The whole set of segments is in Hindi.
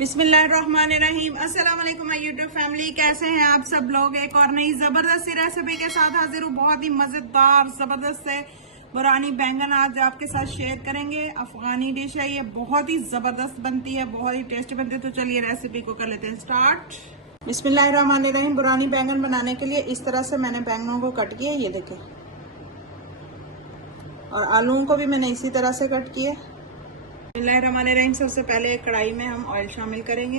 बिस्मिल्लाहिर्रहमानिर्रहीम। अस्सलाम वालेकुम माय यूट्यूब फैमिली, कैसे हैं आप सब लोग। एक और नई जबरदस्त रेसिपी के साथ हाजिर हूँ। बहुत ही मजेदार जबरदस्त है बुरानी बैंगन आज आपके साथ शेयर करेंगे। अफगानी डिश है ये, बहुत ही जबरदस्त बनती है, बहुत ही टेस्टी बनती है। तो चलिए रेसिपी को कर लेते हैं स्टार्ट। बिस्मिल्लाहिर्रहमानिर्रहीम। बुरानी बैंगन बनाने के लिए इस तरह से मैंने बैंगनों को कट किया, ये देखें, और आलूओं को भी मैंने इसी तरह से कट किया। बिस्मिल्लाहिर्रहमानिर्रहीम। सबसे पहले एक कढ़ाई में हम ऑयल शामिल करेंगे।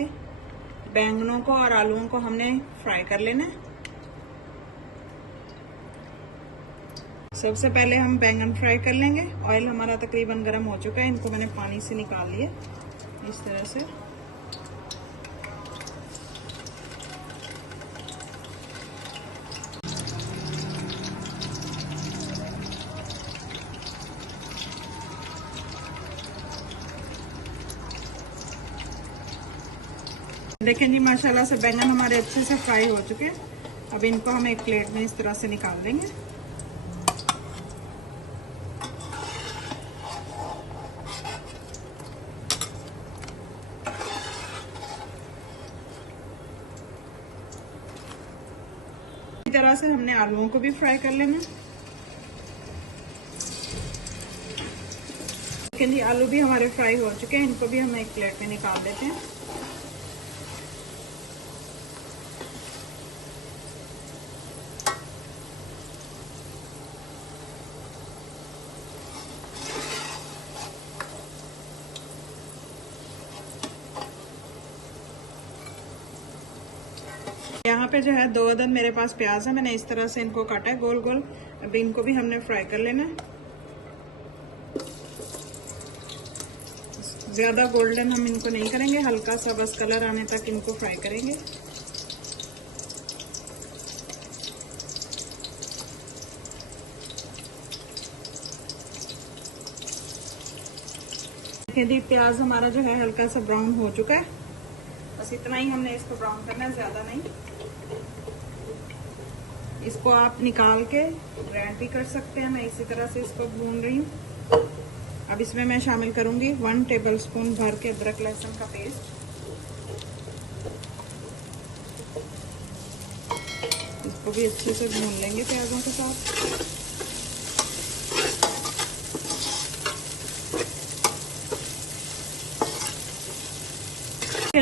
बैंगनों को और आलूओं को हमने फ्राई कर लेना है। सबसे पहले हम बैंगन फ्राई कर लेंगे। ऑयल हमारा तकरीबन गर्म हो चुका है, इनको मैंने पानी से निकाल लिया इस तरह से। देखें जी, माशाल्लाह से बैंगन हमारे अच्छे से फ्राई हो चुके हैं। अब इनको हम एक प्लेट में इस तरह से निकाल देंगे। इसी तरह से हमने आलूओं को भी फ्राई कर लेना। देखें जी, आलू भी हमारे फ्राई हो चुके हैं, इनको भी हम एक प्लेट में निकाल देते हैं। यहाँ पे जो है 2 अदद मेरे पास प्याज है, मैंने इस तरह से इनको काटा है गोल गोल। अब इनको भी हमने फ्राई कर लेना है। ज्यादा गोल्डन हम इनको नहीं करेंगे, हल्का सा बस कलर आने तक इनको फ्राई करेंगे। देखिए जी, प्याज हमारा जो है हल्का सा ब्राउन हो चुका है। बस इतना ही हमने इसको ब्राउन करना है, ज्यादा नहीं। इसको आप निकाल के ग्राइंड भी कर सकते हैं। मैं इसी तरह से इसको भून रही हूँ। अब इसमें मैं शामिल करूंगी 1 टेबलस्पून भर के अदरक लहसुन का पेस्ट। इसको भी अच्छे से भून लेंगे प्याजों के साथ।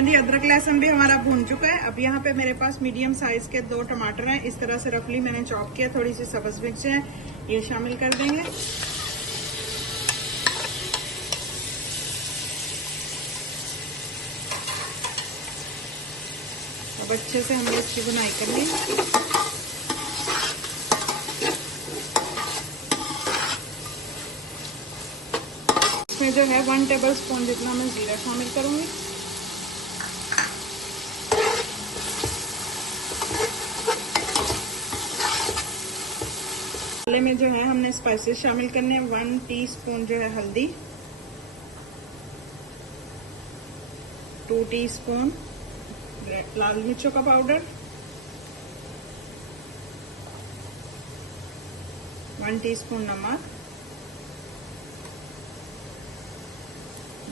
अदरक लहसुन भी हमारा भून चुका है। अब यहाँ पे मेरे पास मीडियम साइज के 2 टमाटर हैं, इस तरह से रफली मैंने चॉप किया। थोड़ी सी सब्ज मिर्च है, ये शामिल कर देंगे। अब अच्छे से हमने इसकी भुनाई कर ली। इसमें जो है 1 टेबलस्पून जितना मैं जीरा शामिल करूंगी। मसाले में जो है हमने स्पाइसेस शामिल करने हैं। 1 टीस्पून जो है हल्दी, 2 टीस्पून लाल मिर्चों का पाउडर, 1 टीस्पून नमक,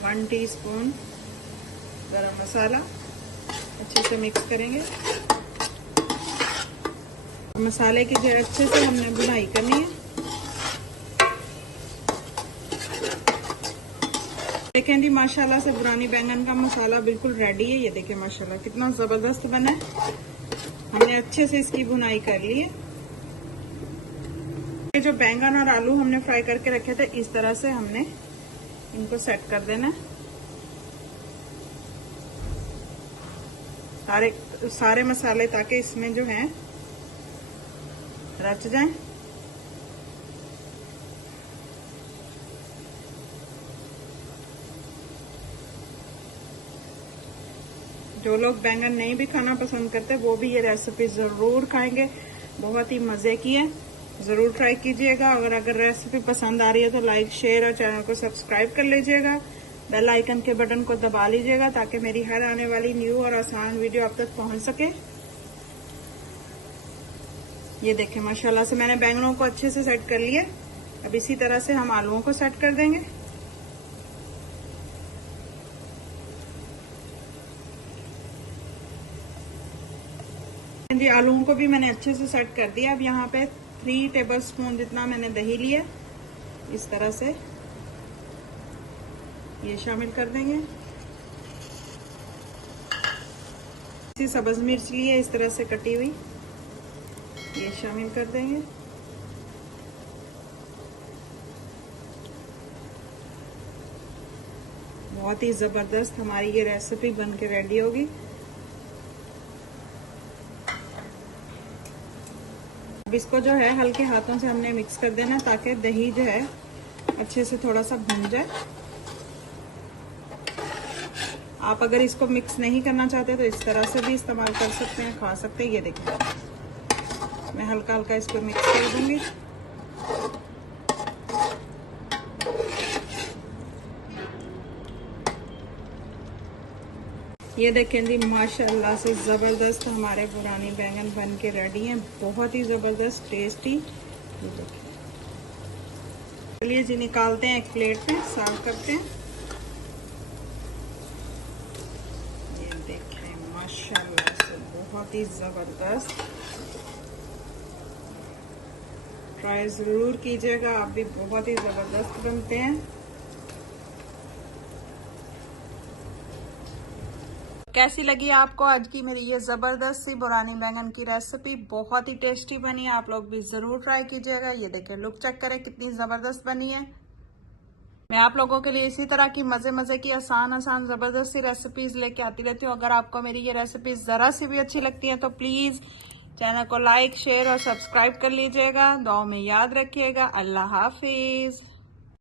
1 टीस्पून गरम मसाला। अच्छे से मिक्स करेंगे। मसाले की जो अच्छे से हमने भुनाई करनी है। देखें जी, माशाल्लाह से बुरानी बैंगन का मसाला बिल्कुल रेडी है। ये देखें माशाल्लाह कितना जबरदस्त बना है। हमने अच्छे से इसकी भुनाई कर ली है। ये जो बैंगन और आलू हमने फ्राई करके रखे थे, इस तरह से हमने इनको सेट कर देना है। सारे मसाले ताकि इसमें जो है रच जाएं। जो लोग बैंगन नहीं भी खाना पसंद करते, वो भी ये रेसिपी जरूर खाएंगे। बहुत ही मजे की है, जरूर ट्राई कीजिएगा। अगर रेसिपी पसंद आ रही है तो लाइक, शेयर और चैनल को सब्सक्राइब कर लीजिएगा। बेल आइकन के बटन को दबा लीजिएगा ताकि मेरी हर आने वाली न्यू और आसान वीडियो आप तक पहुंच सके। ये देखें माशाल्लाह से मैंने बैंगनों को अच्छे से सेट कर लिया। अब इसी तरह से हम आलूओं को सेट कर देंगे। देखें जी, आलूओं को भी मैंने अच्छे से सेट कर दिया। अब यहाँ पे 3 टेबलस्पून जितना मैंने दही लिया, इस तरह से ये शामिल कर देंगे। सब्ज मिर्च ली है इस तरह से कटी हुई, ये शामिल कर देंगे। बहुत ही जबरदस्त हमारी ये रेसिपी बन के रेडी होगी। अब इसको जो है हल्के हाथों से हमने मिक्स कर देना ताकि दही जो है अच्छे से थोड़ा सा भुन जाए। आप अगर इसको मिक्स नहीं करना चाहते तो इस तरह से भी इस्तेमाल कर सकते हैं, खा सकते हैं। ये देखिए मैं हल्का हल्का इसको मिक्स कर दूंगी। ये देखें जी, माशाल्लाह से ज़बरदस्त हमारे बुरानी बैंगन बन के रेडी हैं, बहुत ही ज़बरदस्त टेस्टी। चलिए जी निकालते हैं एक प्लेट में, सर्व करते हैं। ये देखें माशाल्लाह से बहुत ही ज़बरदस्त। ट्राई ज़रूर कीजिएगा, आप भी बहुत ही ज़बरदस्त बनते हैं। कैसी लगी आपको आज की मेरी ये जबरदस्त सी बुरानी बैंगन की रेसिपी? बहुत ही टेस्टी बनी है, आप लोग भी जरूर ट्राई कीजिएगा। ये देखें, लुक चेक करें कितनी जबरदस्त बनी है। मैं आप लोगों के लिए इसी तरह की मजे मजे की आसान जबरदस्त सी रेसिपीज लेके आती रहती हूँ। अगर आपको मेरी ये रेसिपीज जरा सी भी अच्छी लगती है तो प्लीज चैनल को लाइक, शेयर और सब्सक्राइब कर लीजिएगा। दुआ में याद रखिएगा। अल्लाह हाफिज।